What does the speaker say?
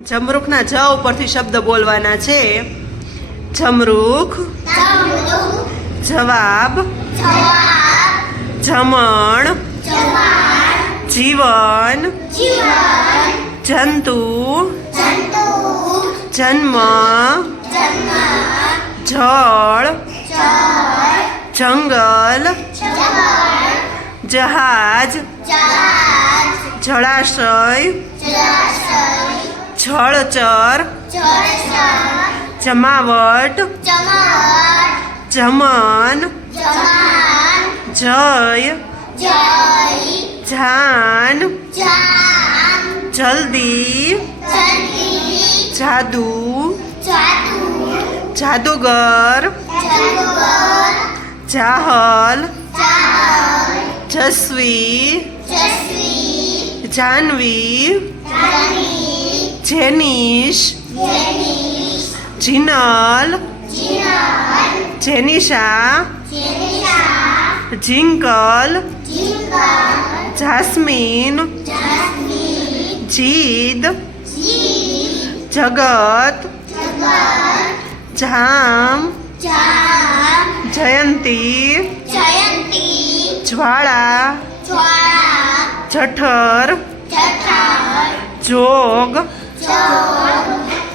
જમરૂખના જ ઉપરથી શબ્દ બોલવાના છે. જમરૂખ, જવાબ, જમણ, જીવન, જંતુ, જન્મ, જળ, જંગલ, જહાજ, જળાશય જળચર જમાવટ જમન જય જાન જલ્દી જાદુ જાદુગર Jahal જસ્વી Janvi Janish, Janish Jinal, Jinal Janisha, Janisha Jingle, Jingle Jasmine, Jasmine Jeed, Jeed Jagat, Jagat Jam, Jam Jayanti, Jayanti Jwala, Jwala जठर जोग No.